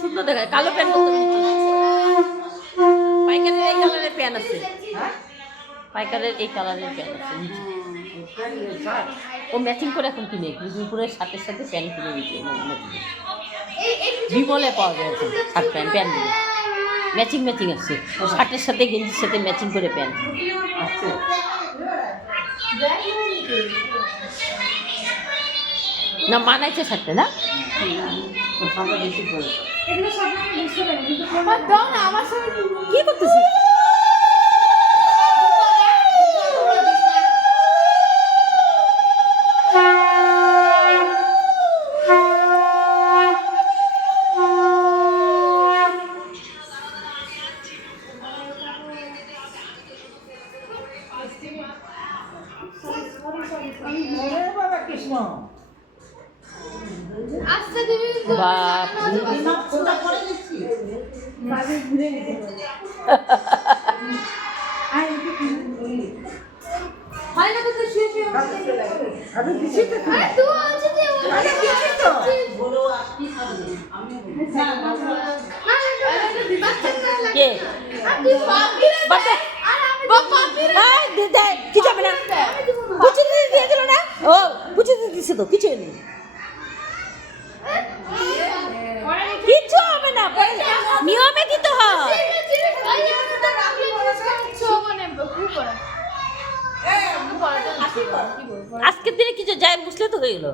সুন্দর দেখায় কালো প্যান্ট পাইকারের এই কালারের প্যান্ট আছে, পাইকারের এই কালারের প্যান্ট আছে নিচে। ও ম্যাচিং করে এখন কিনে দুপুরের সাথে সাথে প্যান্ট কিনে নিচ্ছে। বিমলে পাওয়া যায় এখন শার্ট প্যান্ট প্যান্টগুলো ম্যাচিং ম্যাচিং আছে, শার্টের সাথে গেঞ্জির সাথে ম্যাচিং করে প্যান্ট না মানাইছে শার্টটা না কি করতেছি বাপ কিছু হবে না, দিয়ে দিল না, ও বুঝিয়ে দিচ্ছে তো কিছু নেই, কিচ্ছু হবে না, নিয়মে দিতে হয়। আজকের দিনে কিছু যায় বুঝলে তো হয়ে গেল।